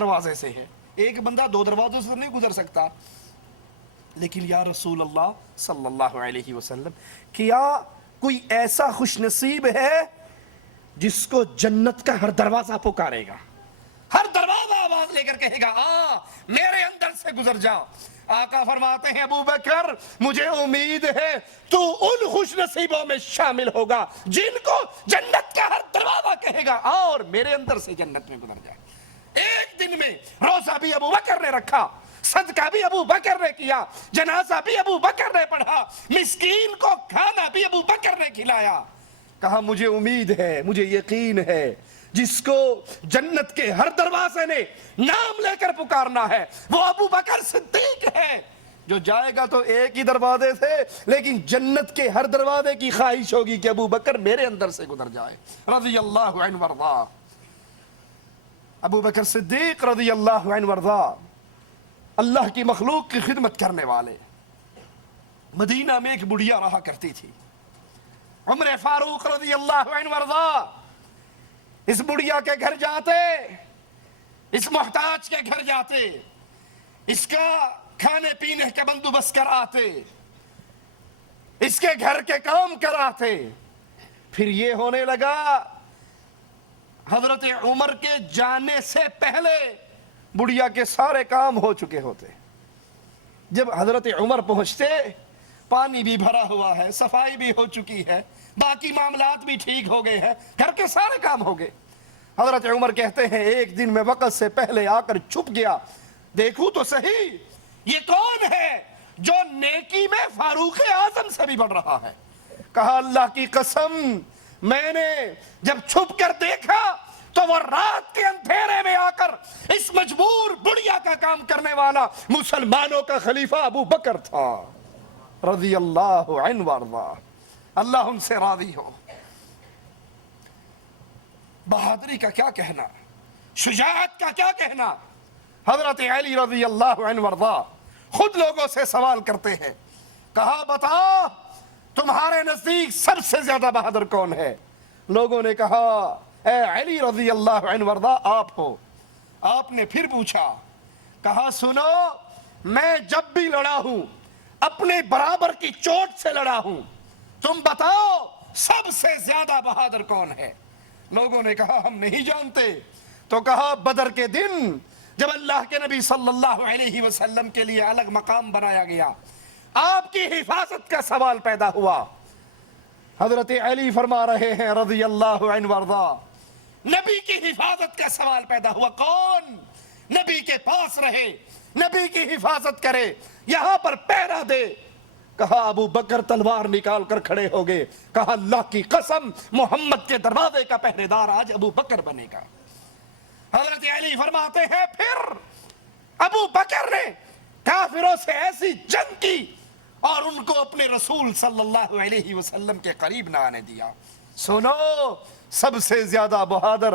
دروازے سے ہے. ایک بندہ دو دروازوں سے نہیں گزر سکتا. لیکن یا رسول اللہ صلی اللہ علیہ وسلم، کیا کوئی ایسا خوش نصیب ہے جس کو جنت کا ہر دروازہ پکارے گا، ہر دروازہ آواز لے کر کہے گا میرے اندر سے گزر جا. آقا فرماتے ہیں ابو بکر مجھے امید ہے تو ان خوش نصیبوں میں شامل ہوگا جن کو جنت کا ہر دروازہ کہے گا اور میرے اندر سے جنت میں گزر جائے. ایک دن میں روزہ بھی ابو بکر نے رکھا، صدقہ بھی ابو بکر نے کیا، جنازہ بھی ابو بکر نے پڑھا، مسکین کو کھانا بھی ابو بکر نے کھلایا. کہا مجھے امید ہے، مجھے یقین ہے جس کو جنت کے ہر دروازے نے نام لے کر پکارنا ہے وہ ابو بکر صدیق ہے. جو جائے گا تو ایک ہی دروازے سے، لیکن جنت کے ہر دروازے کی خواہش ہوگی کہ ابو بکر میرے اندر سے گزر جائے. رضی اللہ عنہ وارضا. ابو بکر صدیق رضی اللہ عنہ وارضا اللہ کی مخلوق کی خدمت کرنے والے. مدینہ میں ایک بڑھیا رہا کرتی تھی، عمر فاروق رضی اللہ عنہ وارضا اس بڑھیا کے گھر جاتے، اس محتاج کے گھر جاتے، اس کا کھانے پینے کا بندوبست کر آتے، اس کے گھر کے کام کراتے. پھر یہ ہونے لگا حضرت عمر کے جانے سے پہلے بڑھیا کے سارے کام ہو چکے ہوتے. جب حضرت عمر پہنچتے پانی بھی بھرا ہوا ہے، صفائی بھی ہو چکی ہے، باقی معاملات بھی ٹھیک ہو گئے ہیں، گھر کے سارے کام ہو گئے. حضرت عمر کہتے ہیں ایک دن میں وقت سے پہلے آ کر چھپ گیا، دیکھوں تو صحیح یہ کون ہے جو نیکی میں فاروق اعظم سے بھی بڑھ رہا ہے. کہا اللہ کی قسم میں نے جب چھپ کر دیکھا تو وہ رات کے اندھیرے میں آ کر اس مجبور بڑھیا کا کام کرنے والا مسلمانوں کا خلیفہ ابو بکر تھا رضی اللہ عنہ وارضا. اللہ ان سے راضی ہو. بہادری کا کیا کہنا، شجاعت کا کیا کہنا. حضرت علی رضی اللہ عنہ وارضا خود لوگوں سے سوال کرتے ہیں. کہا بتا تمہارے نزدیک سب سے زیادہ بہادر کون ہے؟ لوگوں نے کہا اے علی رضی اللہ عنہ وارضا آپ ہو. آپ نے پھر پوچھا، کہا سنو میں جب بھی لڑا ہوں اپنے برابر کی چوٹ سے لڑا ہوں، تم بتاؤ سب سے زیادہ بہادر کون ہے؟ لوگوں نے کہا ہم نہیں جانتے. تو کہا بدر کے دن جب اللہ کے نبی صلی اللہ علیہ وسلم کے لیے الگ مقام بنایا گیا، آپ کی حفاظت کا سوال پیدا ہوا. حضرت علی فرما رہے ہیں رضی اللہ عنہ وارضا نبی کی حفاظت کا سوال پیدا ہوا، کون نبی کے پاس رہے، نبی کی حفاظت کرے، یہاں پر پہرا دے. کہا ابو بکر تلوار نکال کر کھڑے ہو گئے. کہا اللہ کی قسم محمد کے دروازے کا پہرے دار آج ابو بکر بنے گا. حضرت علی فرماتے ہیں پھر ابو بکر نے کافروں سے ایسی جنگ کی اور ان کو اپنے رسول صلی اللہ علیہ وسلم کے قریب نہ آنے دیا. سنو سب سے زیادہ بہادر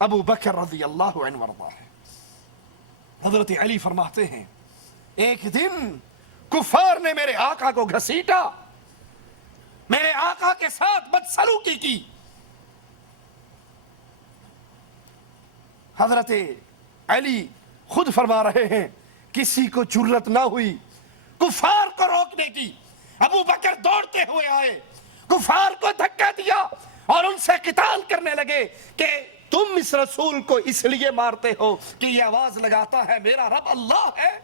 ابو بکر رضی اللہ عنہ وارضا ہے. حضرت علی فرماتے ہیں ایک دن کفار نے میرے آقا کو گھسیٹا، میرے آقا کے ساتھ بدسلوکی کی. حضرت علی خود فرما رہے ہیں کسی کو جرأت نہ ہوئی کفار کو روکنے کی. ابو بکر دوڑتے ہوئے آئے، کفار کو دھکا دیا اور ان سے قتال کرنے لگے کہ تم اس رسول کو اس لیے مارتے ہو کہ یہ آواز لگاتا ہے میرا رب اللہ ہے.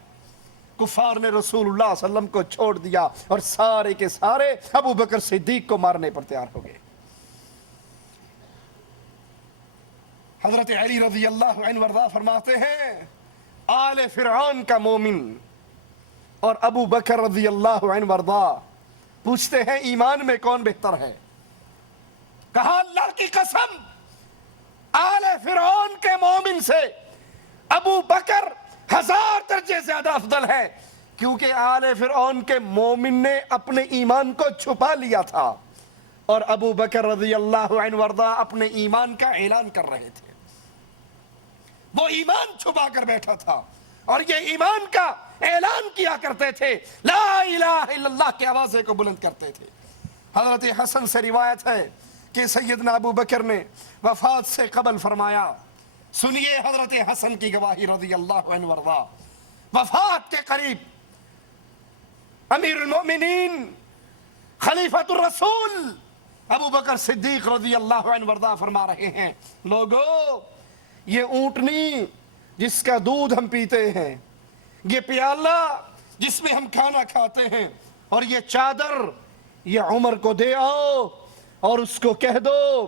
کفار نے رسول اللہ صلی اللہ علیہ وسلم کو چھوڑ دیا اور سارے کے سارے ابو بکر صدیق کو مارنے پر تیار ہو گئے. حضرت علی رضی اللہ عنہ وارضا فرماتے ہیں آل فرعون کا مومن اور ابو بکر رضی اللہ عنہ وارضا پوچھتے ہیں ایمان میں کون بہتر ہے؟ کہا اللہ کی قسم آل فرعون کے مومن سے ابو بکر 1000 درجے زیادہ افضل ہے، کیونکہ آل فرعون کے مومن نے اپنے ایمان کو چھپا لیا تھا اور ابو بکر رضی اللہ عنہ وارضا اپنے ایمان کا اعلان کر رہے تھے. وہ ایمان چھپا کر بیٹھا تھا اور یہ ایمان کا اعلان کیا کرتے تھے، لا الہ الا اللہ کی آوازیں کو بلند کرتے تھے. حضرت حسن سے روایت ہے کہ سیدنا ابو بکر نے وفات سے قبل فرمایا سنیے حضرت حسن کی گواہی رضی اللہ عنہ وارضا. وفات کے قریب امیر المؤمنین خلیفۃ الرسول ابو بکر صدیق رضی اللہ عنہ وارضا فرما رہے ہیں، لوگو یہ اونٹنی جس کا دودھ ہم پیتے ہیں، یہ پیالہ جس میں ہم کھانا کھاتے ہیں، اور یہ چادر یہ عمر کو دے آؤ اور اس کو کہہ دو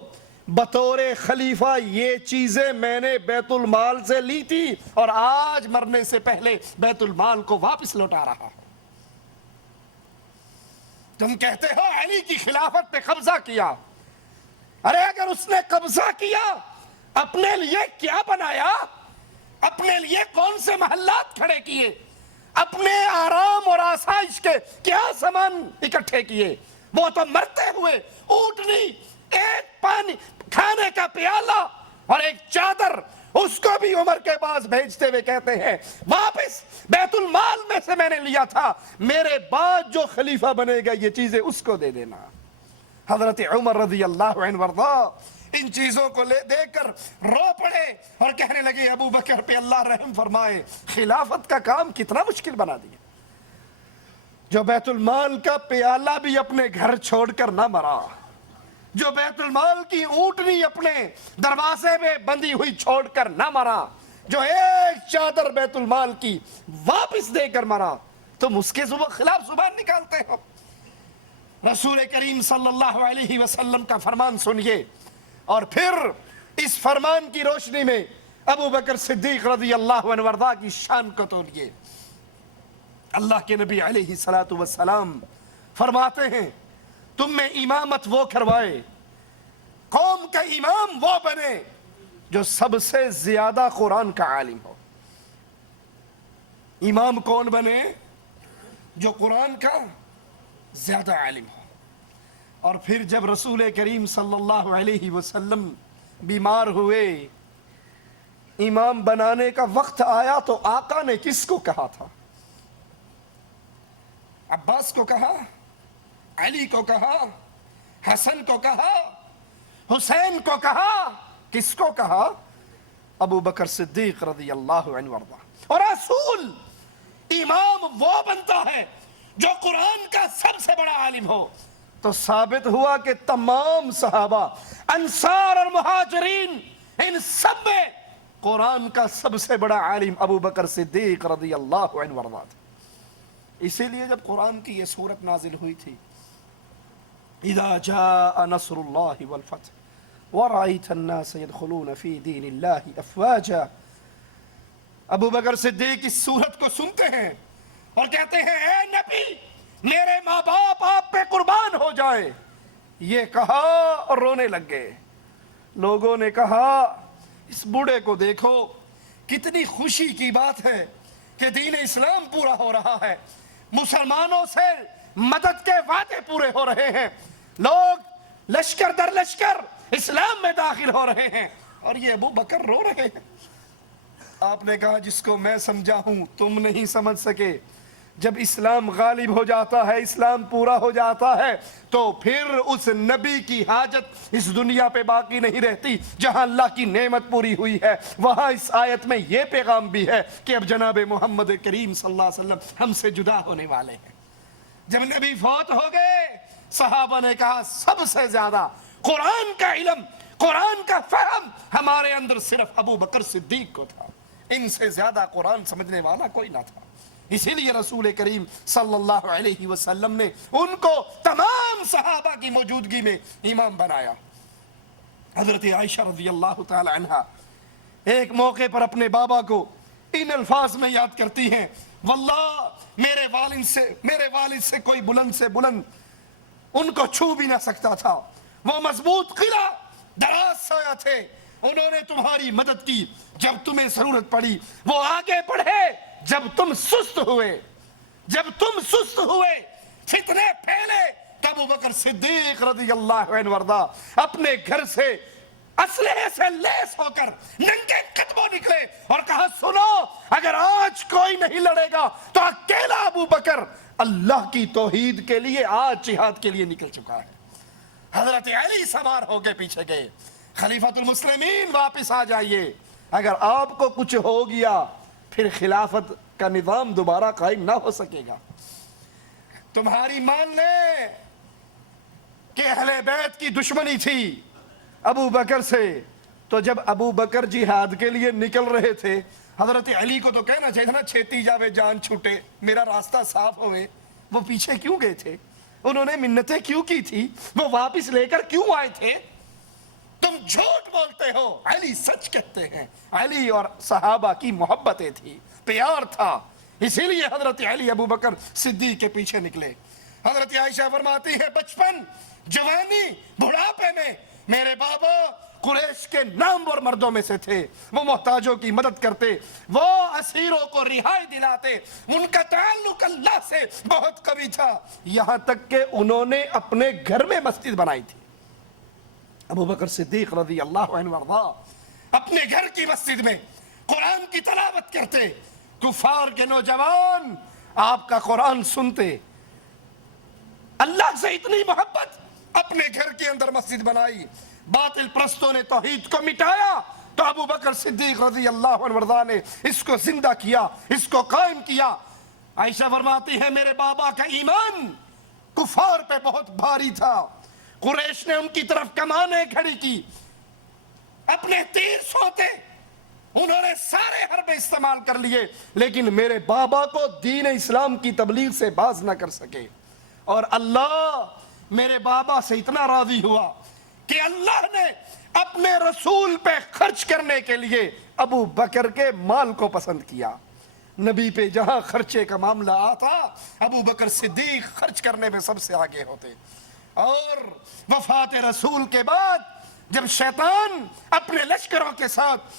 بطور خلیفہ یہ چیزیں میں نے بیت المال سے لی تھی اور آج مرنے سے پہلے بیت المال کو واپس لوٹا رہا ہوں. تم کہتے ہو علی کی خلافت پہ قبضہ کیا. ارے اگر اس نے قبضہ کیا اپنے لیے کیا بنایا؟ اپنے لیے کون سے محلات کھڑے کیے؟ اپنے آرام اور آسائش کے کیا سامان اکٹھے کیے؟ وہ تو مرتے ہوئے اونٹنی، ایک پانی کھانے کا پیالہ اور ایک چادر، اس کو بھی عمر کے پاس بھیجتے ہوئے کہتے ہیں واپس بیت المال میں سے میں نے لیا تھا، میرے بعد جو خلیفہ بنے گا یہ چیزیں اس کو دے دینا. حضرت عمر رضی اللہ عنہ وارضا ان چیزوں کو دیکھ کر رو پڑے اور کہنے لگے ابو بکر پہ اللہ رحم فرمائے، خلافت کا کام کتنا مشکل بنا دیا. جو بیت المال کا پیالہ بھی اپنے گھر چھوڑ کر نہ مرا، جو بیت المال کی اونٹنی اپنے دروازے میں بندی ہوئی چھوڑ کر نہ مرا، جو ایک چادر بیت المال کی واپس دے کر مرا، تم اس کے خلاف زبان نکالتے ہو. رسول کریم صلی اللہ علیہ وسلم کا فرمان سنیے اور پھر اس فرمان کی روشنی میں ابو بکر صدیق رضی اللہ عنہ وارضا کی شان کو تولیے. اللہ کے نبی علیہ السلام فرماتے ہیں تم میں امامت وہ کروائے، قوم کا امام وہ بنے جو سب سے زیادہ قرآن کا عالم ہو. امام کون بنے؟ جو قرآن کا زیادہ عالم ہو. اور پھر جب رسول کریم صلی اللہ علیہ وسلم بیمار ہوئے، امام بنانے کا وقت آیا تو آقا نے کس کو کہا تھا؟ عباس کو کہا، علی کو کہا، حسن کو کہا، حسین کو کہا، کس کو کہا؟ ابو بکر صدیق رضی اللہ عنہ وارضا. اور رسول امام وہ بنتا ہے جو قرآن کا سب سے بڑا عالم ہو. تو ثابت ہوا کہ تمام صحابہ، انصار اور مہاجرین، ان سب میں قرآن کا سب سے بڑا عالم ابو بکر صدیق رضی اللہ عنہ وارضا تھا. اسی لیے جب قرآن کی یہ سورت نازل ہوئی تھی، اذا جاء نصر اللہ والفتح ورأيت الناس يدخلون في دین اللہ افواجا، ابو بکر صدیق اس سورت کو سنتے ہیں اور کہتے ہیں اے نبی میرے ماں باپ آپ پہ قربان ہو جائیں. یہ کہا اور رونے لگ گئے. لوگوں نے کہا اس بوڑھے کو دیکھو، کتنی خوشی کی بات ہے کہ دین اسلام پورا ہو رہا ہے، مسلمانوں سے مدد کے وعدے پورے ہو رہے ہیں، لوگ لشکر در لشکر اسلام میں داخل ہو رہے ہیں، اور یہ ابو بکر رو رہے ہیں. آپ نے کہا جس کو میں سمجھا ہوں تم نہیں سمجھ سکے. جب اسلام غالب ہو جاتا ہے، اسلام پورا ہو جاتا ہے، تو پھر اس نبی کی حاجت اس دنیا پہ باقی نہیں رہتی. جہاں اللہ کی نعمت پوری ہوئی ہے وہاں اس آیت میں یہ پیغام بھی ہے کہ اب جناب محمد کریم صلی اللہ علیہ وسلم ہم سے جدا ہونے والے ہیں. جب نبی فوت ہو گئے، صحابہ نے کہا سب سے زیادہ قرآن کا علم، قرآن کا فہم ہمارے اندر صرف ابو بکر صدیق کو تھا، ان سے زیادہ قرآن سمجھنے والا کوئی نہ تھا. اسی لیے رسول کریم صلی اللہ علیہ وسلم نے ان کو تمام صحابہ کی موجودگی میں امام بنایا. حضرت عائشہ رضی اللہ تعالی عنہا ایک موقع پر اپنے بابا کو ان الفاظ میں یاد کرتی ہیں، واللہ میرے والد سے کوئی بلند سے بلند ان کو چھو بھی نہ سکتا تھا. وہ مضبوط قلعہ دراز سایہ تھے، انہوں نے تمہاری مدد کی جب تمہیں ضرورت پڑی، وہ آگے بڑھے جب تم سست ہوئے، فتنے پھیلے تو ابو بکر صدیق رضی اللہ عنہ وارضا اپنے گھر سے اسلحے سے لیس ہو کر ننگے قدموں نکلے اور کہا سنو، اگر آج کوئی نہیں لڑے گا تو اکیلا ابو بکر اللہ کی توحید کے لیے آج جہاد کے لیے نکل چکا ہے. حضرت علی سوار ہو کے پیچھے گئے، خلیفۃ المسلمین واپس آ جائیے. اگر آپ کو کچھ ہو گیا پھر خلافت کا نظام دوبارہ قائم نہ ہو سکے گا. تمہاری مان لے کہ اہل بیت کی دشمنی تھی ابو بکر سے، تو جب ابو بکر جہاد کے لیے نکل رہے تھے حضرت علی کو تو کہنا چاہیے تھا نا چھیتی جاوے جان چھوٹے میرا راستہ صاف ہوئے. وہ پیچھے کیوں گئے تھے؟ انہوں نے منتیں کیوں کی تھی؟ وہ واپس لے کر کیوں آئے تھے؟ تم جھوٹ بولتے ہو، علی سچ کہتے ہیں. علی اور صحابہ کی محبتیں تھی، پیار تھا، اسی لیے حضرت علی ابو بکر صدیق کے پیچھے نکلے. حضرت عائشہ فرماتی ہے بچپن، جوانی، بڑھاپے میں میرے بابا قریش کے نامور مردوں میں سے تھے. وہ محتاجوں کی مدد کرتے، وہ اسیروں کو رہائی دلاتے، ان کا تعلق اللہ سے بہت قوی تھا، یہاں تک کہ انہوں نے اپنے گھر میں مسجد بنائی تھی. ابو بکر صدیق رضی اللہ عنہ وارضا اپنے گھر کی مسجد میں قرآن کی تلاوت کرتے، کفار کے نوجوان آپ کا قرآن سنتے. اللہ سے اتنی محبت، اپنے گھر کے اندر مسجد بنائی. باطل پرستوں نے توحید کو مٹایا تو ابو بکر صدیق رضی اللہ عنہ وارضا نے اس کو زندہ کیا، اس کو قائم کیا. عائشہ فرماتی ہے میرے بابا کا ایمان کفار پہ بہت بھاری تھا، قریش نے ان کی طرف کمانیں کھڑی کی، اپنے تیر سوتے، انہوں نے سارے حربے استعمال کر لیے، لیکن میرے بابا کو دین اسلام کی تبلیغ سے باز نہ کر سکے. اور اللہ میرے بابا سے اتنا راضی ہوا کہ اللہ نے اپنے رسول پہ خرچ کرنے کے لیے ابو بکر کے مال کو پسند کیا. نبی پہ جہاں خرچے کا معاملہ آتا ابو بکر صدیق خرچ کرنے میں سب سے آگے ہوتے. اور وفات رسول کے بعد جب شیطان اپنے لشکروں کے ساتھ